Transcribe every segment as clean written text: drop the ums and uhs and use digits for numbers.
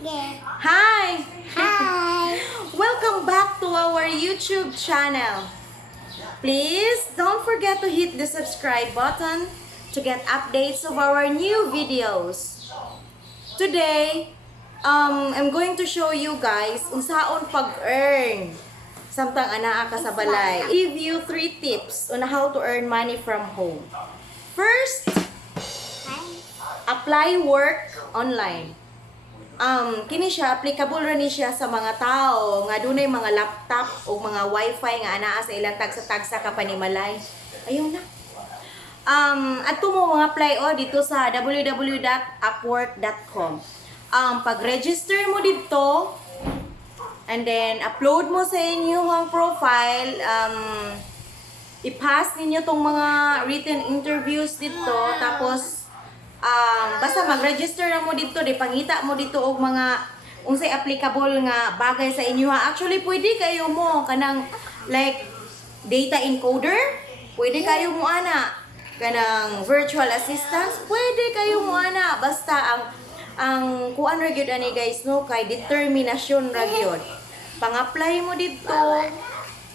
Hi! Hi! Welcome back to our YouTube channel. Please don't forget to hit the subscribe button to get updates of our new videos. Today, I'm going to show you guys unsaon pag-earn samtang anaa ka sa balay. Give you 3 tips on how to earn money from home. First, apply work online. Kini siya applicable ra ni siya sa mga tao nga dunay mga laptop o mga wifi nga anaa sa ilang tagsa-tagsa ka panimalay. Ayun na. Adto mo mga apply dito sa www.upwork.com. Pag-register mo dito and then upload mo sa inyong profile, i-pass ninyo tong mga written interviews dito, tapos basta mag-register na mo dito, di pangita mo dito og mga unsay applicable nga bagay sa inyo ha. Actually, pwede kayo mo kanang like data encoder, pwede kayo mo ana kanang virtual assistants, pwede kayo mo ana, basta ang kuan ra gyud ani guys no, kay determinasyon ra gyud. Pang-apply mo dito.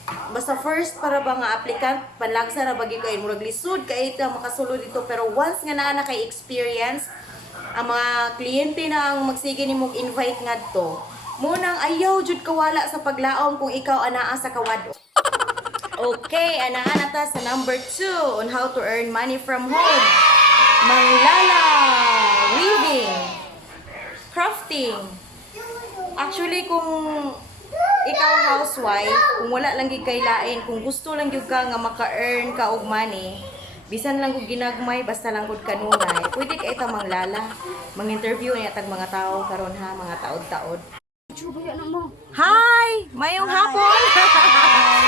Basta first para ba nga applicant panlagsa ra bagi kay murag lisod kay ita makasulod dito, pero once nga naa kay experience ang mga kliyente na ang magsige nimo invite ngadto mo nang ayaw jud kawala sa paglaom kung ikaw anaa sa kawad. Okay, anaa na ta sa number 2 on how to earn money from home. Manglala, weaving, crafting. Actually, kung ikaw housewife, kung wala lang gid kay lain, kung gusto lang gyud ka nga maka-earn ka og money, bisan lang gud ginagmay, basta lang gud kanunay, pwede ka ita manglala. Mang-interview niya tag mga tao karon ha, mga taod-taod. Hi! Mayong hapon!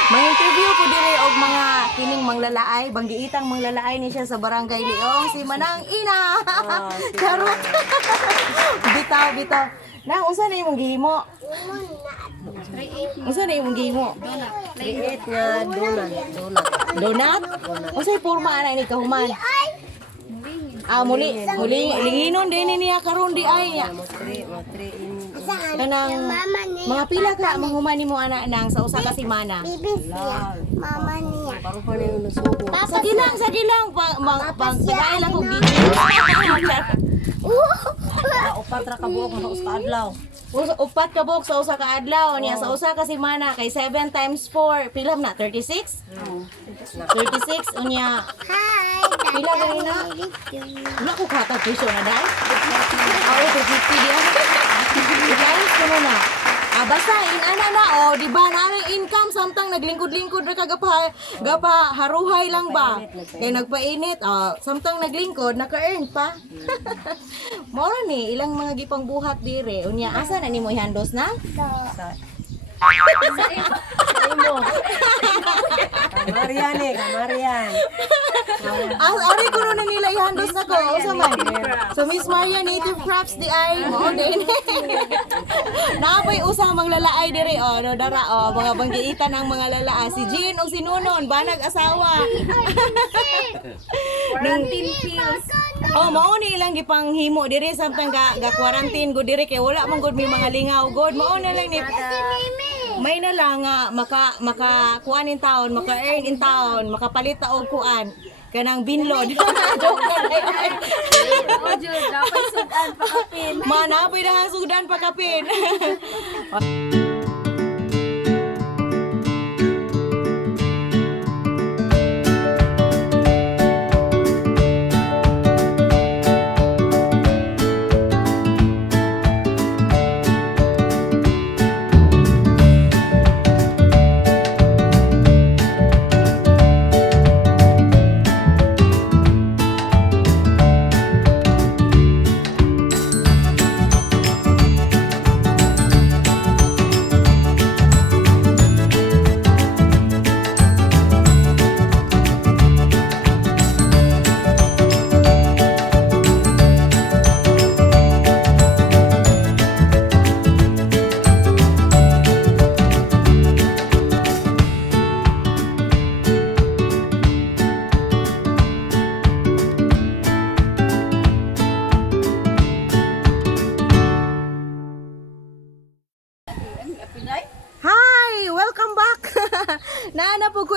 Mang-interview ko dire og mga kining manglalaay, banggiitang manglalaay ni siya sa Barangay Leong, si Manang Ina. Charot. Bitaw. Na, unsa na imong gihimo? Unsa na imong gihimo? Create nga Donut? Unsay porma ana ni kahuman? Muli linginon din niya karon di ay. Kanang mga pila ka mahuman nimo ana nang sa usa ka semana? Mama niya. Sige lang tagay lang kog video. Upat ra ka buok sa usa ka adlaw. Upat ka buok sa usa ka adlaw niya sa usa ka semana kay 7 times 4 pila na 36? 36 unya. Hi! Pila ganina? Wala ko kata piso na dai. Ako to 50 diyan. Guys, kuno na. Basta inana na di ba na ang income samtang naglingkod-lingkod ra ka gapa haruhay lang ba. Kay nagpainit, samtang naglingkod naka-earn pa. Mao ni ilang mga gipang buhat dire. Unya asa na nimo ihandos na? Kamarian. Ari ko na nila ihandos na ko. Usa man. So Miss Maria Native Crafts di ay mo din. Naapay usa manglalaay dire no dara mga banggiitan ang mga lalaa si Jean ug si Nunon banag asawa. Quarantine feels. Mao ni ilang gipanghimo dire samtang ga quarantine go dire kay wala man gud may mga lingaw god. Mao na lang ni may na lang nga maka kuan in town, maka-earn in town, makapalit ta og kuan kanang binlod. Joke na ay. Dapat sudan pa kapin. Manapay na sudan pa kapin.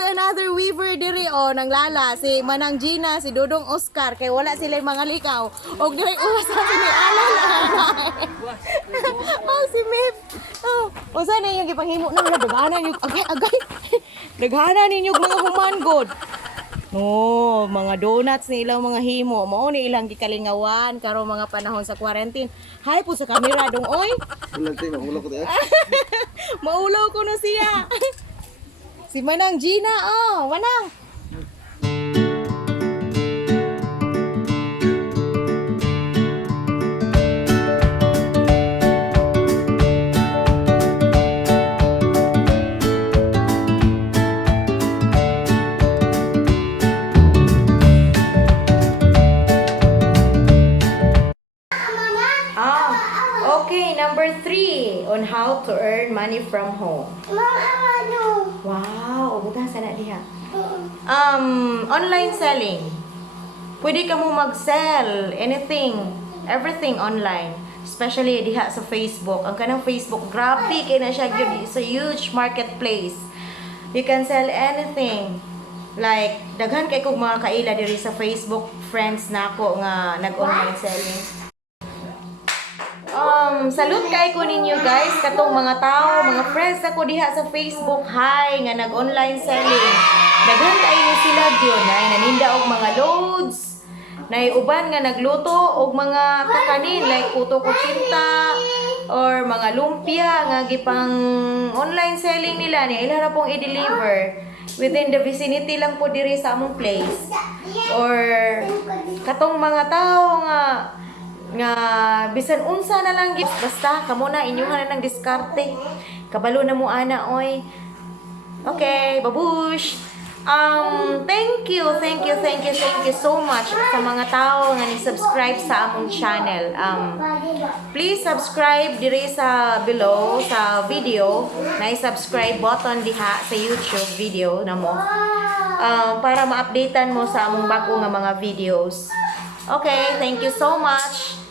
another weaver diri o nang lala si Manang Gina, si Dodong Oscar kay wala sila mga likaw. Og diri usa si ni Alan. Oh si Mip. Oh, usa na yung gipanghimo nang daghanan yung agay. Daghanan ninyo mga humangod. No, mga donuts ni ilang mga himo. Mao ni ilang gikalingawan karon mga panahon sa quarantine. Hay po sa kamera dong oy. Maulaw ko tayo. Maulaw ko na siya. Si Manang Gina, oh, Manang. Okay, number 3 on how to earn money from home. Wow, buta sana diha. Online selling. Pwede ka mo mag-sell anything, everything online. Especially diha sa Facebook. Ang kanang Facebook, grabe kay na siya gyud sa huge marketplace. You can sell anything. Like daghan kay kog mga kaila diri sa Facebook friends nako nga nag-online selling. Salute kay ko ninyo guys, katong mga tao, mga friends ako diha sa Facebook, hi, nga nag-online selling. Daghan kayo sila gyud, nay naninda og mga loads, nay uban nga nagluto og mga kakanin like puto kutsinta or mga lumpia nga gipang online selling nila ni ila ra pong i-deliver within the vicinity lang po diri sa among place. Or katong mga tao nga bisan unsa na lang gid basta kamo na inyo na nang diskarte kabalo na mo ana oy. Okay, babush. Thank you so much sa mga tao nga ni-subscribe sa among channel. Please subscribe diri sa below sa video na i-subscribe button diha sa YouTube video na mo. Para ma-updatean mo sa among bago nga mga videos. Okay, thank you so much.